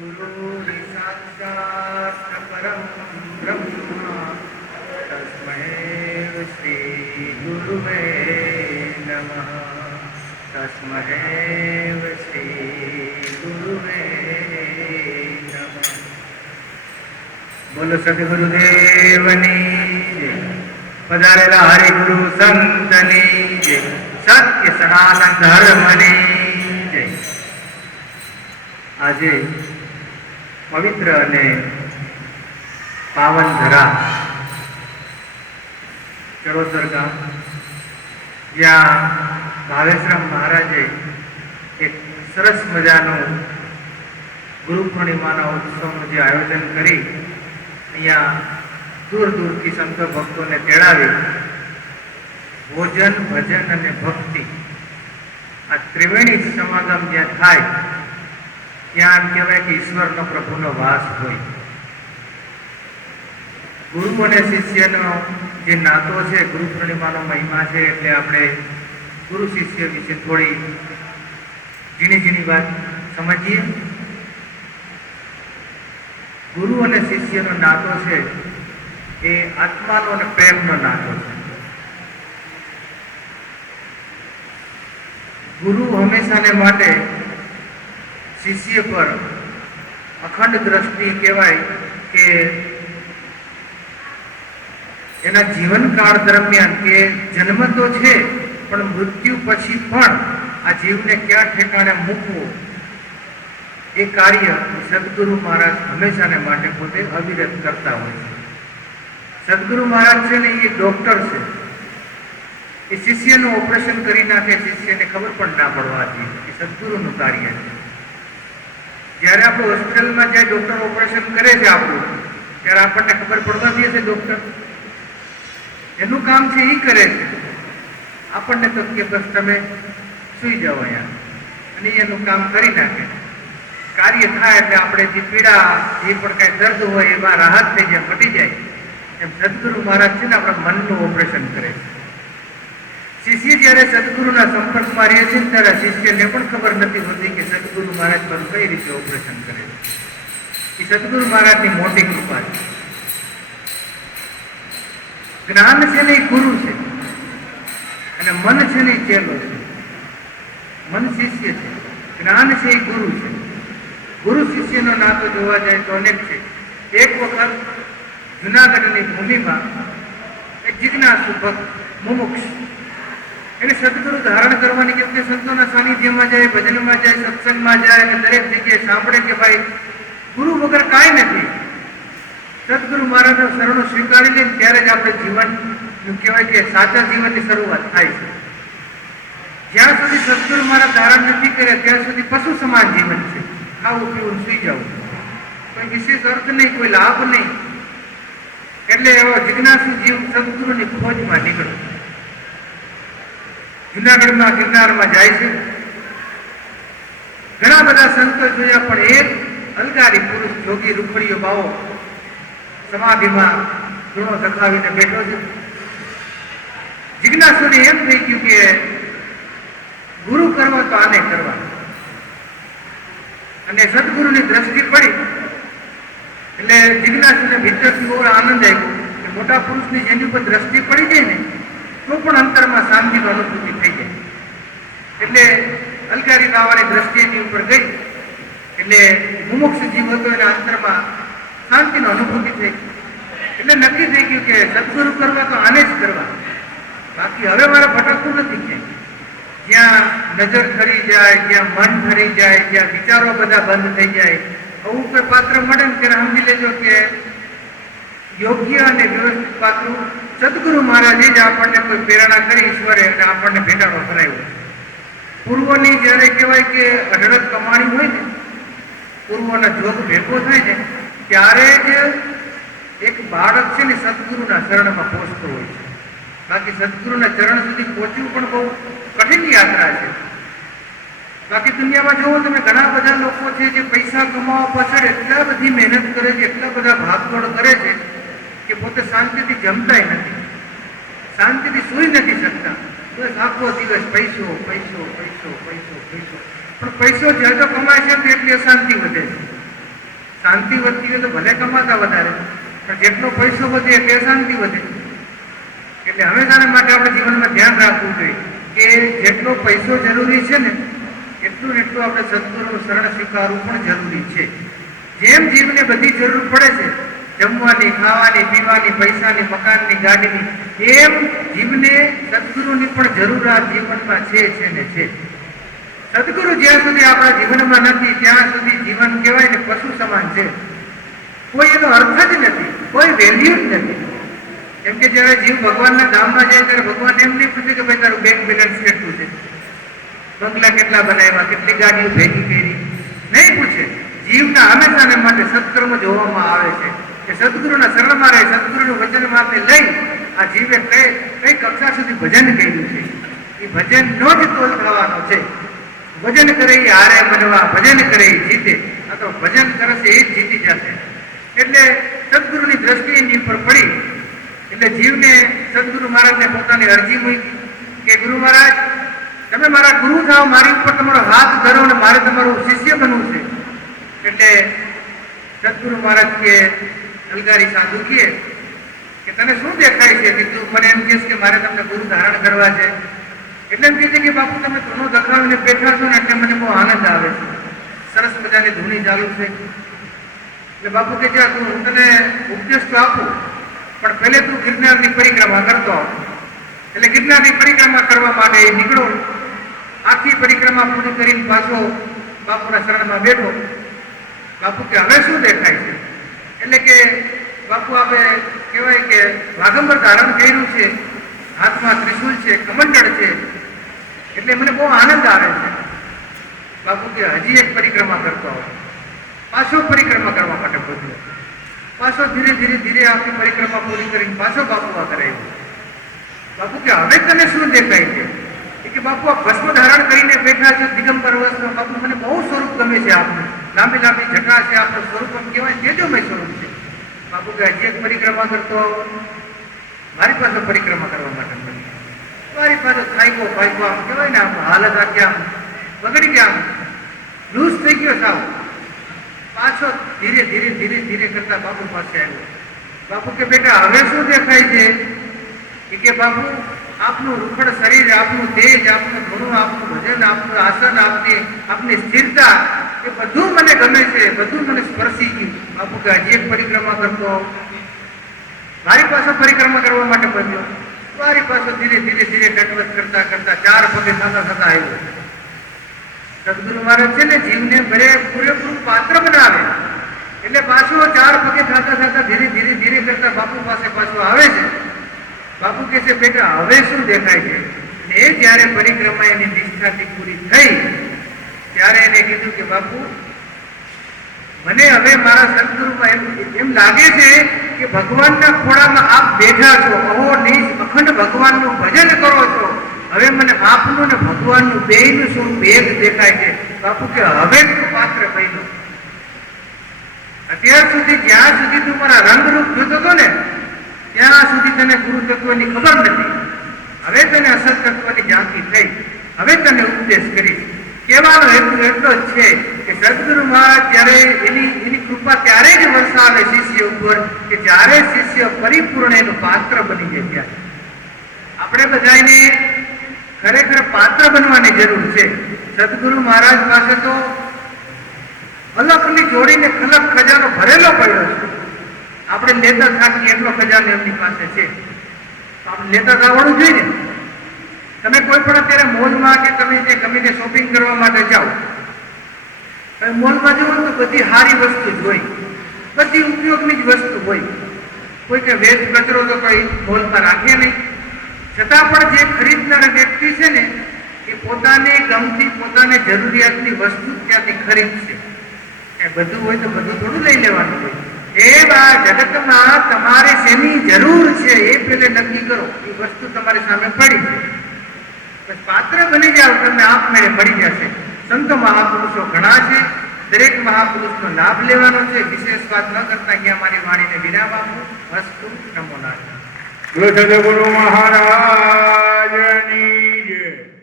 गुरुः साक्षात् परं ब्रह्म तस्मै श्री गुरुवे नमः। तस्मै श्री गुरुवे नमः। बोलो सद्गुरुदेवनी जय। पधारेला हरि गुरु संतनी जय। सत्य सनातन धर्मनी जय। આજે પવિત્ર અને પાવન ધરા ચરોતર ગામ, જ્યાં ભાવેશરામ મહારાજે એક સરસ મજાનું ગુરુ પૂર્ણિમાના ઉત્સવનું જે આયોજન કરી અહીંયા દૂર દૂરથી સંત ભક્તોને તેડાવી ભોજન ભજન અને ભક્તિ આ ત્રિવેણી સમાગમ જ્યાં થાય ત્યાં એમ કહેવાય કે ઈશ્વરનો પ્રભુનો વાસ હોય. ગુરુ અને શિષ્યનો જે નાતો છે, ગુરુ પૂર્ણિમાનો મહિમા છે, એટલે આપણે ગુરુ શિષ્ય વિશે થોડી ઝીણી ઝીણી વાત સમજીએ. ગુરુ અને શિષ્યનો નાતો છે એ આત્માનો અને પ્રેમનો નાતો છે. ગુરુ હંમેશાને માટે શિષ્ય પર અખંડ દ્રષ્ટિ કહેવાય કે એના જીવનકાળ દરમિયાન કે જન્મ તો છે પણ મૃત્યુ પછી પણ આ જીવને ક્યાં ઠેકાણે મૂકવો એ કાર્ય સદગુરુ મહારાજ હંમેશાને માટે પોતે અવિરત કરતા હોય છે. સદગુરુ મહારાજ છે ને એ ડોક્ટર છે. એ શિષ્યનું ઓપરેશન કરી નાખે, શિષ્યને ખબર પણ ના પડવા દે. એ સદગુરુનું કાર્ય છે. જ્યારે આપણે હોસ્પિટલમાં જાય ડોક્ટર ઓપરેશન કરે છે આપણું, ત્યારે આપણને ખબર પડવા દે છે ડોક્ટર? એનું કામ છે એ કરે છે. આપણને તો કે બસ તમે સુઈ જાઓ અહીંયા, અને એનું કામ કરી નાખે. કાર્ય થાય એટલે આપણે જે પીડા, જે પણ કાંઈ દર્દ હોય એમાં રાહત થઈ જાય, મટી જાય. એમ સદગુરુ મહારાજ છે ને આપણા મનનું ઓપરેશન કરે છે. શિષ્ય જ્યારે સદગુરુના સંપર્કમાં રહે છે ત્યારે શિષ્યને પણ ખબર નથી હોતી કે સદગુરુ મહારાજ પર કઈ રીતે ઓપરેશન કરે છે. એ સદગુરુ મહારાજની મોટી કૃપા છે. જ્ઞાન છે ને એ ગુરુ છે, અને મન છે ને એ ચેલો છે. મન શિષ્ય છે, જ્ઞાન છે એ ગુરુ છે. ગુરુ શિષ્યનો નાતો જોવા જાય તો અનેક છે. એક વખત જુનાગઢની ભૂમિમાં એક જિજ્ઞાસુ ભક્ત મુમુક્ષ, એને સદગુરુ ધારણ કરવાની કેમ સંતોના સાનિધ્યમાં જાય, ભજનમાં જાય, સત્સંગમાં જાય, અને દરેક જગ્યાએ સાંભળે કે ભાઈ ગુરુ વગર કાંઈ નથી. સદગુરુ મહારાજનો શરણો સ્વીકારી લે ત્યારે જ આપણે જીવન કહેવાય કે સાચા જીવનની શરૂઆત થાય છે. જ્યાં સુધી સદગુરુ મહારાજ ધારણ નથી કરે ત્યાં સુધી પશુ સમાન જીવન છે. ખાવું પીવું સુઈ જવું, કોઈ વિશેષ અર્થ નહીં, કોઈ લાભ નહીં. એટલે એવો જિજ્ઞાસુ જીવ સદગુરુની ખોજમાં નીકળે. જુનાગઢમાં ગિરનારમાં જાય છે. ઘણા બધા સંતો જોયા, પણ એક અલગારી પુરુષ જોગી રૂખડીયો બાવો સમાધિમાં ગુણો સખાવીને બેઠો છે. જિજ્ઞાસુને એમ થઈ ગયું કે ગુરુ કરવા તો આને કરવા. અને સદગુરુની દ્રષ્ટિ પડી એટલે જિજ્ઞાસુને ભીતરથી બહુ આનંદ આવ્યો કે મોટા પુરુષની જેની ઉપર દ્રષ્ટિ પડી જાય ને તો પણ અંતરમાં શાંતિનો અનુભૂતિ થઈ જાય. એટલે અલગારી લાવવાની દ્રષ્ટિ એની ઉપર ગઈ એટલે મુમુક્ષ જીવ હતો એના અંતરમાં શાંતિનો અનુભૂતિ થઈ. એટલે નક્કી થઈ ગયું કે સદગુરુ કરવા તો આને જ કરવા, બાકી હવે મારે ભટકવું નથી. ક્યાંય જ્યાં નજર ઠરી જાય, જ્યાં મન ઠરી જાય, જ્યાં વિચારો બધા બંધ થઈ જાય, આવું કોઈ પાત્ર મળે ને ત્યારે સમજી લેજો કે યોગ્ય અને વ્યવસ્થિત પાત્ર સદગુરુ મહારાજે જ આપણને કોઈ પ્રેરણા કરી ઈશ્વરે અને આપણને ભેટાડો કરાવ્યો. પૂર્વની જ્યારે કહેવાય કે અઢળક કમાણી હોય ને, પૂર્વના જોગ ભેગો થાય ને ત્યારે જ એક બાળક છે ને સદગુરુના ચરણમાં પહોંચતો હોય છે. બાકી સદગુરુના ચરણ સુધી પહોંચવું પણ બહુ કઠિન યાત્રા છે. બાકી દુનિયામાં જોવો તમે, ઘણા બધા લોકો છે જે પૈસા કમાવા પાછળ એટલા બધી મહેનત કરે છે, એટલા બધા ભાગદોડ કરે છે કે પોતે શાંતિથી જમતાય નથી, શાંતિથી સૂઈ નથી શકતા. બસ આખો દિવસ પૈસો પૈસો પૈસો પૈસો પૈસો. પણ પૈસો જ્યાં તો કમાય છે તો એટલી અશાંતિ વધે છે. શાંતિ વધતી હોય તો ભલે કમાતા વધારે, પણ જેટલો પૈસો વધે એટલે શાંતિ વધે. એટલે હંમેશાને માટે આપણે જીવનમાં ધ્યાન રાખવું જોઈએ કે જેટલો પૈસો જરૂરી છે ને એટલું ને એટલું આપણે સદગુરુનું શરણ સ્વીકારવું પણ જરૂરી છે. જેમ જીવને બધી જરૂર પડે છે, જમવાની, ખાવાની, પીવાની, પૈસાની, મકાનની, ગાડીની, એમ જીવને સદગુરુની પણ જરૂર આ જીવનમાં છે ને છે. સદગુરુ જ્યાં સુધી આપણા જીવનમાં નથી ત્યાં સુધી જીવન કહેવાય ને પશુ સમાન છે. કોઈ એનો અર્થ જ નથી, કોઈ વેલ્યુ જ નથી. કેમ કે જયારે જીવ ભગવાનના ધામમાં જાય ત્યારે ભગવાન એમ નહીં પૂછે કે ભાઈ તારું બેંક બેલેન્સ કેટલું છે, બંગલા કેટલા બનાવ્યા, કેટલી ગાડીઓ ભેગી કરી, નહીં પૂછે. જીવના હંમેશાને માટે સત્કર્મ જોવામાં આવે છે કે સદગુરુના શરણમાં રહે, સદગુરુનું વચન માટે લઈ આ જીવે કઈ કક્ષા સુધી ભજન કર્યું છે. એ ભજનનો જ તોલ થવાનો છે. ભજન કરે એ હારે બનવા, ભજન કરે એ જીતે. આ તો ભજન કરશે એ જ જીતી જશે. એટલે સદગુરુની દ્રષ્ટિ એની ઉપર પડી એટલે જીવને સદગુરુ મહારાજને પોતાની અરજી મૂકી કે ગુરુ મહારાજ, તમે મારા ગુરુ થાઓ, મારી ઉપર તમારો હાથ ધરો અને મારે તમારું શિષ્ય બનવું છે. એટલે સદગુરુ મહારાજ કે અલગારી સાધુ કે તને શું દેખાય છે કે તું મને એમ કહેશ કે મારે તમને ગુરુ ધારણ કરવા છે? એટલે એમ કહે છે કે બાપુ તમે ધૂણો દખાવીને બેઠા છો ને એટલે મને બહુ આનંદ આવે છે, સરસ મજાની ધૂણી ચાલુ છે. એટલે બાપુ કે છે હું તને ઉપદેશ તો આપું, પણ પહેલે તું ગિરનારની પરિક્રમા કરતો આવ. એટલે ગિરનારની પરિક્રમા કરવા માટે એ નીકળો. આખી પરિક્રમા પૂરી કરીને પાછો બાપુના શરણમાં બેઠો. બાપુ કે હવે શું દેખાય છે? એટલે કે બાપુ આપણે કહેવાય કે વાઘંબર ધારણ કર્યું છે, હાથમાં ત્રિશુલ છે, કમંડળ છે, એટલે મને બહુ આનંદ આવે છે. બાપુ કે હજી એક પરિક્રમા કરતો આવો. પાછો પરિક્રમા કરવા માટે બોલ્યો. પાછો ધીરે ધીરે ધીરે આખી પરિક્રમા પૂરી કરીને પાછો બાપુ આ કરાવ્યો. બાપુ કે હવે તને શું દેખાય છે? કે બાપુ આ ભસ્મ ધારણ કરીને બેઠા છે દિગંબર વસ્ત્ર. બાપુ મને બહુ સ્વરૂપ ગમે છે આપનું, લાંબી લાંબી જટા છે, આપણું સ્વરૂપ એમ કહેવાય તેજોમય સ્વરૂપ છે. બાપુ કે હજી એક પરિક્રમા કરતો મારી પાસે પરિક્રમા કરવા માટે મારી પાસે થાયકો ભાઈકો આમ કહેવાય ને આમ હાલત આખી આમ બગડી ગયા, આમ લૂઝ થઈ ગયો સાવ. પાછો ધીરે ધીરે ધીરે ધીરે કરતા બાપુ પાસે આવ્યો. બાપુ કે બેટા હવે શું દેખાય છે? કે બાપુ આપનું રૂખડ શરીર, આપનું તેજ, આપનું ગુણ, આપનું ભજન, આપનું આસન, આપની સ્થિરતા, એ બધું મને ગમે છે, બધું મને સ્પર્શી ગયું. બાપુ કે હજી એક પરિક્રમા કરતો મારી પાસે પરિક્રમા કરવા માટે બન્યો. મારી પાસે ધીરે ધીરે ધીરે દંડવત કરતા કરતા 4 પગે થતા થતા આવ્યો. સદગુરુ મહારાજ છે ને જીવને પૂરેપૂરું પાત્ર બનાવે એટલે પાછો 4 પગે થતા થતા ધીરે ધીરે ધીરે કરતા બાપુ પાસે પાછો આવે છે. બાપુ કહે છે બેટા હવે શું દેખાય છે? એ જ્યારે પરિક્રમા એની નિષ્ઠાથી પૂરી થઈ ત્યારે એને કીધું કે બાપુ મને હવે મારા સદગુરુમાં એમ લાગે છે કે ભગવાનના ખોળામાં આપ બેઠા છો, અખંડ ભગવાનનું ભજન કરો છો. હવે મને આપનું ને ભગવાનનું બેયનું સ્વરૂપ એક દેખાય છે. બાપુ કે હવે તું પાત્ર બન્યો. અત્યાર સુધી જ્યાં સુધી તું મારા રંગરૂપ જોતો હતો ને ત્યાં સુધી તને ગુરુ તત્વની ખબર નથી. હવે તને અસલ તત્વની ઝાંખી થઈ. હવે તને ઉપદેશ કરીશ. કહેવાનો હેતુ એટલો જ છે કે સદગુરુ મહારાજ ત્યારે એની કૃપા ત્યારે જ વરસાવે શિષ્ય ઉપર કે જ્યારે શિષ્ય પરિપૂર્ણ એનું પાત્ર બની જાય. ત્યારે આપણે બધાને ખરેખર પાત્ર બનવાની જરૂર છે. સદગુરુ મહારાજ પાસે તો અલખની જોડીને ખલક ખજાનો ભરેલો પડ્યો છે. આપણે લેતા થાકી એટલો ખજાનો એમની પાસે છે. આપણે લેતા આવડવું જોઈએ ને. તમે કોઈ પણ અત્યારે મોલમાં કે તમે જે ગમે તે શોપિંગ કરવા માટે જાઓ, મોલમાં જુઓ તો બધી સારી વસ્તુ જ હોય, બધી ઉપયોગની જ વસ્તુ હોય. કોઈ કે વેસ્ટ કચરો તો કોઈ મોલમાં રાખે નહીં. છતાં પણ જે ખરીદનાર વ્યક્તિ છે ને એ પોતાની ગમતી પોતાને જરૂરિયાતની વસ્તુ ત્યાંથી ખરીદશે. એ બધું હોય તો બધું થોડું લઈ લેવાનું હોય. એ જગતમાં તમારે શેની જરૂર છે એ પહેલે નક્કી કરો. એ વસ્તુ તમારી સામે પડી છે, પાત્ર બની જાવ તમને આપમેળે મળી જશે. સંતો મહાપુરુષો ઘણા છે, દરેક મહાપુરુષનો લાભ લેવાનો છે. વિશેષ વાત ન કરતા અહીંયા મારી વાણીને વિરામ આપું. વસ્તુ નમો નારાયણ. સદગુરુ મહારાજની